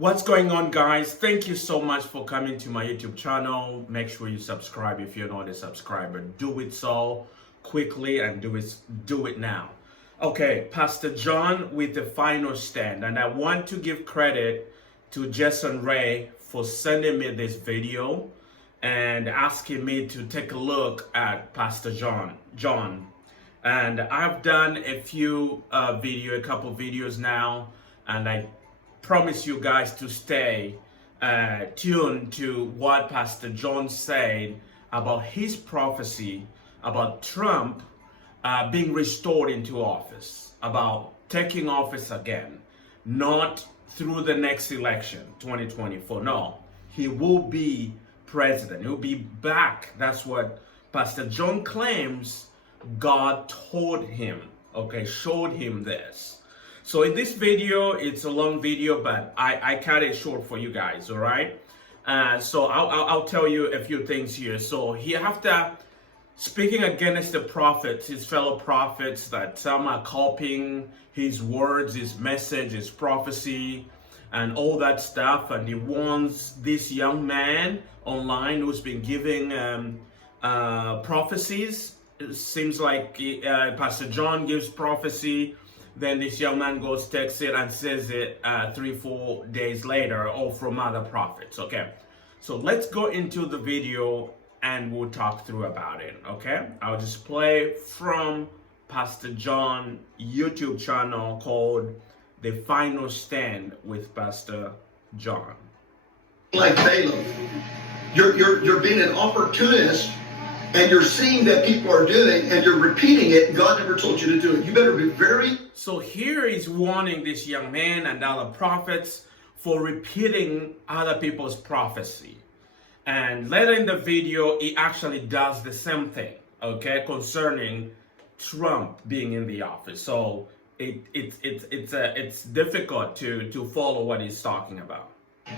What's going on, guys? Thank you so much for coming to my YouTube channel. Make sure you subscribe if you're not a subscriber. Do it so quickly and do it now. Okay, Pastor John with the final stand, and I want to give credit to Jason Ray for sending me this video and asking me to take a look at Pastor John. And I've done a couple videos now, and I promise you guys to stay tuned to what Pastor John said about his prophecy about Trump being restored into office, about taking office again, not through the next election, 2024. No, he will be president. He'll be back. That's what Pastor John claims God told him, okay, showed him this. So in this video, it's a long video, but I cut it short for you guys, all right? So I'll tell you a few things here. So he after speaking against the prophets, his fellow prophets, that some are copying his words, his message, his prophecy, and all that stuff. And he warns this young man online who's been giving prophecies. It seems like Pastor John gives prophecy. Then this young man goes, takes it, and says it 3-4 days later, or from other prophets. Okay, so let's go into the video and we'll talk through about it. Okay, I'll just play from Pastor John YouTube channel called The Final Stand with Pastor John. Like Balaam, you're being an opportunist. And you're seeing that people are doing it, and you're repeating it, and God never told you to do it. You better be very... So here he's warning this young man and other prophets for repeating other people's prophecy. And later in the video, he actually does the same thing, okay, concerning Trump being in the office. So it's difficult to follow what he's talking about.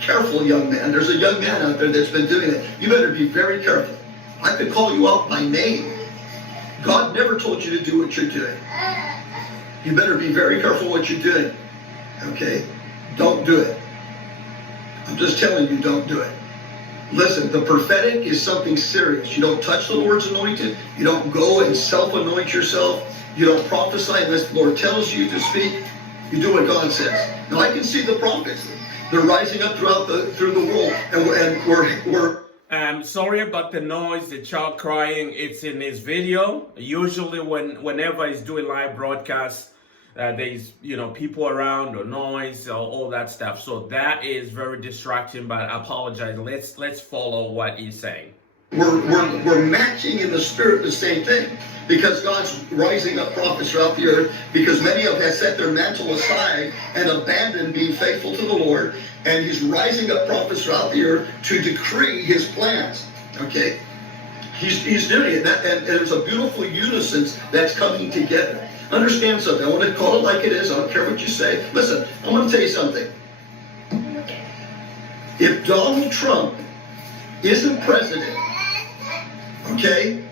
Careful, young man. There's a young man out there that's been doing it. You better be very careful. I could call you out by name. God never told you to do what you're doing. You better be very careful what you're doing. Okay? Don't do it. I'm just telling you, don't do it. Listen, the prophetic is something serious. You don't touch the Lord's anointed. You don't go and self-anoint yourself. You don't prophesy unless the Lord tells you to speak. You do what God says. Now, I can see the prophets. They're rising up through the world, and we're sorry about the noise, the child crying. It's in his video. Usually whenever he's doing live broadcasts, there's people around or noise or all that stuff. So that is very distracting, but I apologize. Let's follow what he's saying. We're matching in the spirit the same thing, because God's rising up prophets throughout the earth, because many of them have set their mantle aside and abandoned being faithful to the Lord, and he's rising up prophets throughout the earth to decree his plans. Okay, he's doing it, and it's a beautiful unison that's coming together. Understand something. I want to call it like it is. I don't care what you say. Listen, I'm going to tell you something. If Donald Trump isn't president, okay,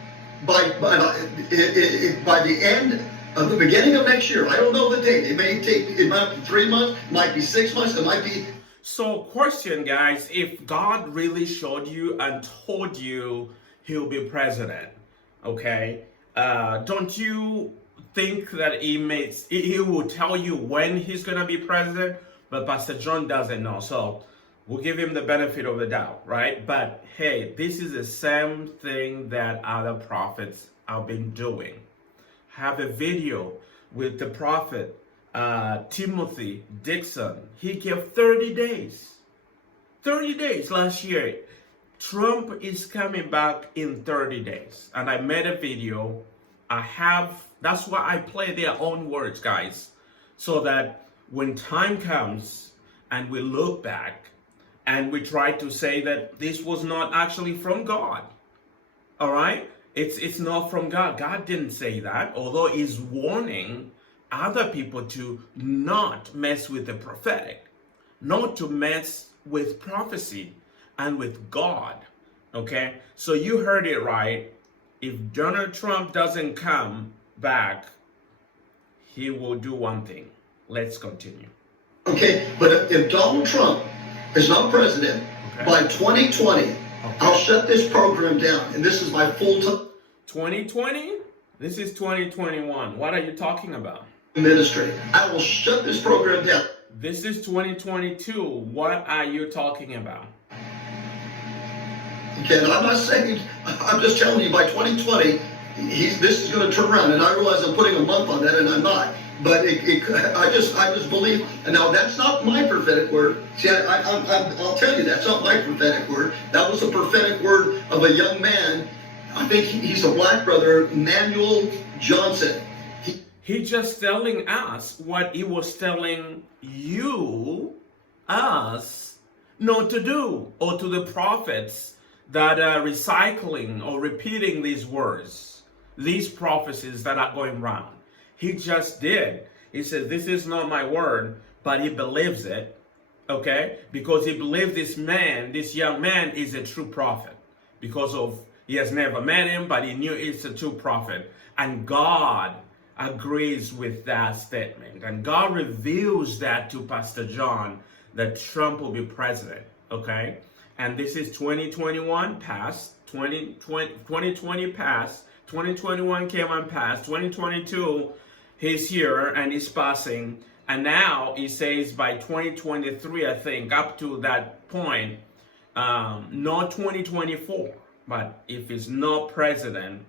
by the end of the beginning of next year, I don't know the date. It might be 3 months, it might be 6 months, it might be. So question, guys, if God really showed you and told you he'll be president, okay, don't you think that he will tell you when he's gonna be president? But Pastor John doesn't know, so we'll give him the benefit of the doubt, right? But hey, this is the same thing that other prophets have been doing. Have a video with the prophet Timothy Dixon. He gave 30 days. 30 days last year. Trump is coming back in 30 days. And I made a video. That's why I play their own words, guys. So that when time comes and we look back, and we try to say that this was not actually from God. All right? It's not from God. God didn't say that, although he's warning other people to not mess with the prophetic, not to mess with prophecy and with God. Okay? So you heard it right. If Donald Trump doesn't come back, he will do one thing. Let's continue. Okay, but if Donald Trump is not president by 2020, I'll shut this program down. And this is my full-time 2020? This is 2021. What are you talking about? ministry. I will shut this program down. This is 2022. What are you talking about? Okay, and I'm not saying, I'm just telling you by 2020, this is going to turn around. And I realize I'm putting a month on that, and I'm not. But I just believe. And now that's not my prophetic word. See, I'll tell you, that's not my prophetic word. That was a prophetic word of a young man. I think he's a black brother, Manuel Johnson. He just telling us what he was telling you, us, not to do, or to the prophets that are recycling or repeating these words, these prophecies that are going round. He just did. He said, this is not my word, but he believes it, okay? Because he believes this man, this young man, is a true prophet. Because of, he has never met him, but he knew it's a true prophet. And God agrees with that statement. And God reveals that to Pastor John, that Trump will be president, okay? And this is 2021 past, 2020 past, 2021 came and passed, 2022, he's here and he's passing. And now he says by 2023, I think, up to that point, not 2024, but if he's not president,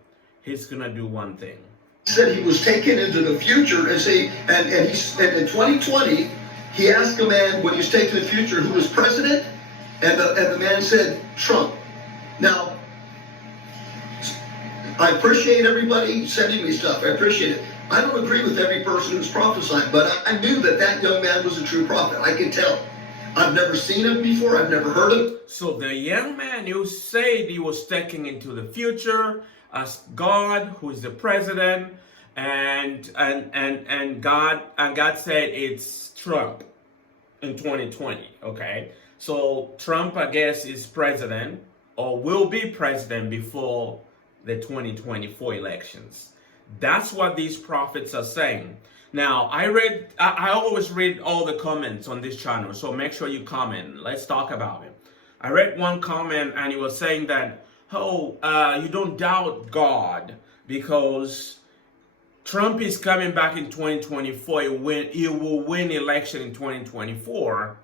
he's going to do one thing. He said he was taken into the future, and in 2020, he asked a man when he was taken to the future who was president, and the man said, Trump. Now, I appreciate everybody sending me stuff. I appreciate it. I don't agree with every person who's prophesying, but I knew that young man was a true prophet. I could tell. I've never seen him before. I've never heard him. So the young man who said he was taking into the future as God, who is the president, and God said it's Trump in 2020. Okay, so Trump, I guess, is president or will be president before the 2024 elections. That's what these prophets are saying. Now, I always read all the comments on this channel, so make sure you comment. Let's talk about it. I read one comment and he was saying that, you don't doubt God because Trump is coming back in 2024. He will win election in 2024.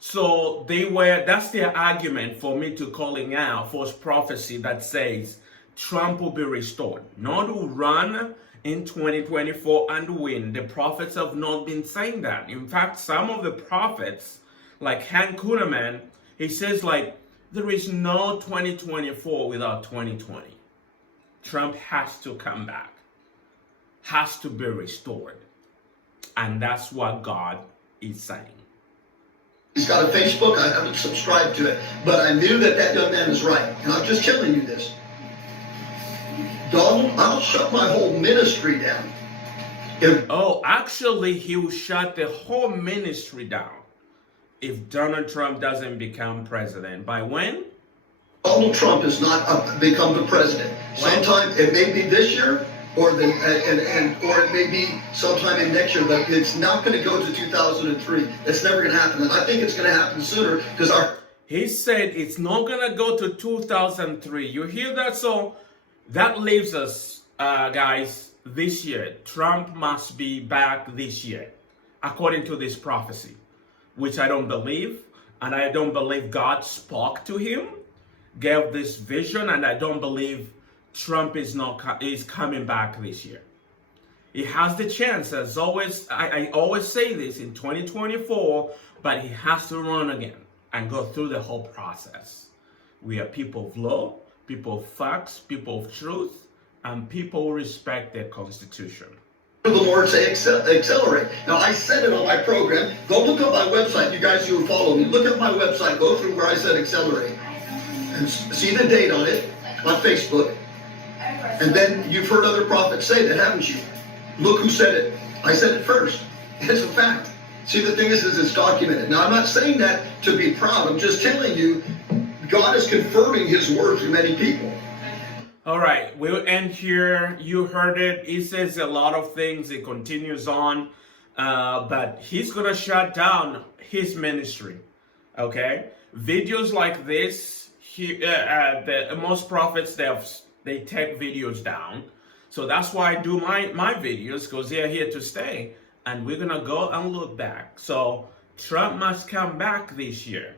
So that's their argument for me to calling out false prophecy that says Trump will be restored, not to run in 2024 and win. The prophets have not been saying that. In fact, some of the prophets, like Hank Kuhneman, he says there is no 2024 without 2020. Trump has to come back, has to be restored. And that's what God is saying. He's got a Facebook. I haven't subscribed to it. But I knew that young man is right. And I'm just telling you this. Donald, I'll shut my whole ministry down. Actually, he will shut the whole ministry down if Donald Trump doesn't become president. By when? Donald Trump has not become the president. Sometime, it may be this year, or or it may be sometime in next year, but it's not going to go to 2003. It's never going to happen. And I think it's going to happen sooner because he said it's not going to go to 2003. You hear that? So that leaves us, guys, this year. Trump must be back this year, according to this prophecy, which I don't believe. And I don't believe God spoke to him, gave this vision, and I don't believe Trump is coming back this year. He has the chance, as always. I always say this in 2024, but he has to run again and go through the whole process. We are people of law, people of facts, people of truth, and people who respect their constitution. The Lord say accelerate. Now, I said it on my program. Go look up my website, you guys who follow me. Look at my website. Go through where I said accelerate. And see the date on it on Facebook. And then you've heard other prophets say that, haven't you? Look who said it. I said it first. It's a fact. See, the thing is it's documented. Now, I'm not saying that to be proud. I'm just telling you, God is confirming his word to many people. All right, we'll end here. You heard it. He says a lot of things. It continues on. but he's gonna shut down his ministry. Okay, videos like this, most prophets they take videos down. So that's why I do my videos, because they're here to stay, and we're gonna go and look back. So Trump must come back this year.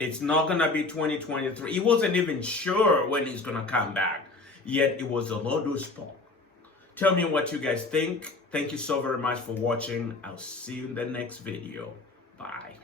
It's not gonna be 2023. He wasn't even sure when he's gonna come back, yet it was the Lord who spoke. Tell me what you guys think. Thank you so very much for watching. I'll see you in the next video. Bye.